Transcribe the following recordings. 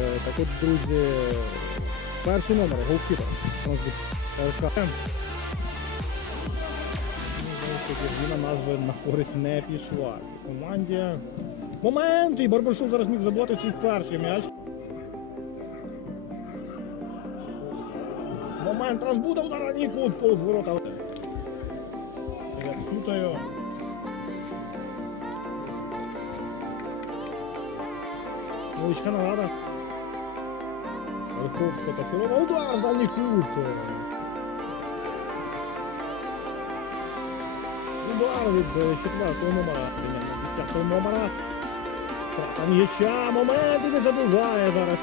Е, Так от, друзі, перший номер, голкіпер. Зміна назви на користь не пішла. Команді. Момент! І Барбашов зараз міг забувати свій перший м'яч. Момент, раз буде удар на Нікут повз ворота. Я цютаю. Новичка награда. Верховська та Сирова. Удар, дальній кут. Удар від е, четвертого номера. На 10 номера. М'яча. Момент і не забуває зараз.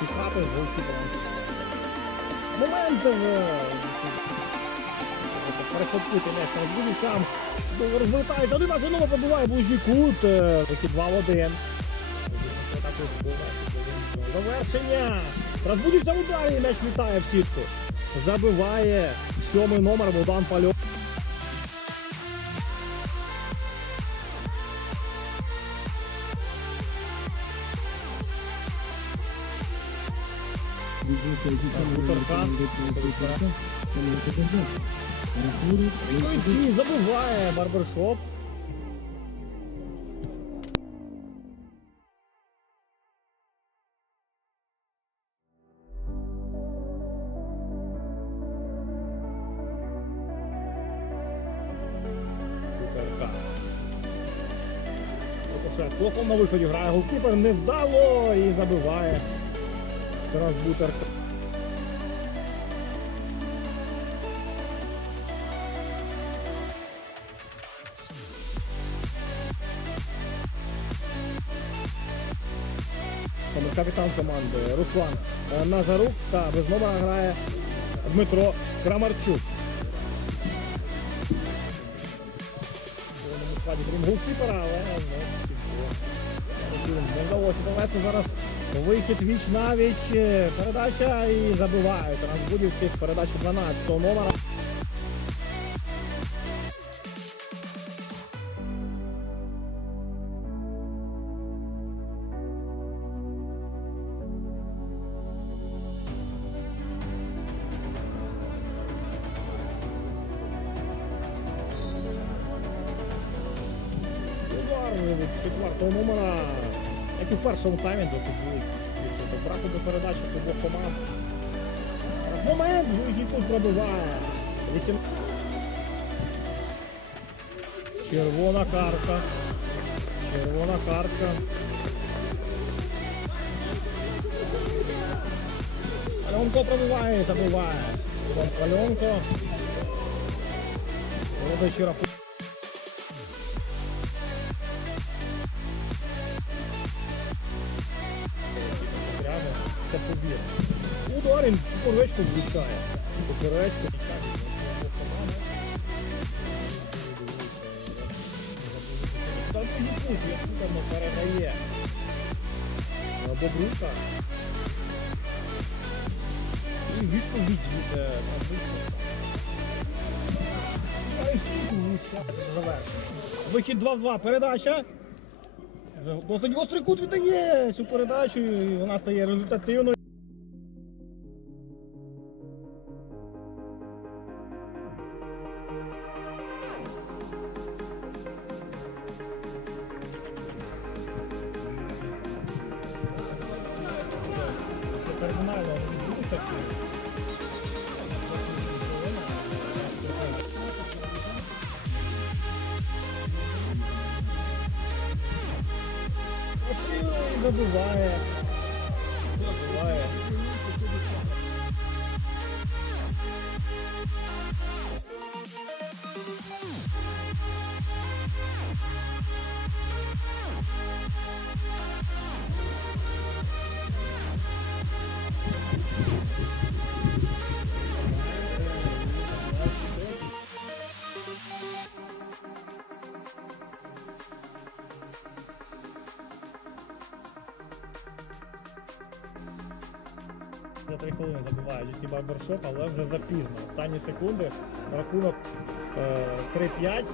Чекати з голкіпером. Момент. Перехопити м'яч на буде сам. Розвертається. 11 номер побуває ближній кут. Такі 2 в 1. Завершення! Розбудиться в ударі, м'яч літає в сітку. Забиває сьомий номер Богдан Пальов. Забиває барбершоп. Рикошет Коком на виході грає голкіпер невдало і забиває. Тарас Бутерка. Там Капітан команди Руслан е, Назарук та без грає Дмитро Крамарчук. Складі крім голкіпера, але не, вдалося довести зараз вихід віч на віч. е, Передача і забиває. Трансбудівський з передачі 12 номера. Від четвертого номера. Як і в першому таймі досить великий. Браку до передачі обох команд. Момент, ближній кут пробиває. Вісім- Червона картка. Червона картка. Пальонко пробиває, забиває. Іван Пальонко. Робить рахунок. Прямо це побір. Удар він влучає. Поперечку. Там не путь, як тут передає. Бобрука. І відповідь від Бобрука. Вихід 2 в 2. Передача. Досить гострий кут віддає цю передачу і вона стає результативною. Кардинально відбувся. І За три хвилини забиває GT Барбершоп, але вже запізно. Останні секунди рахунок е, 3-5.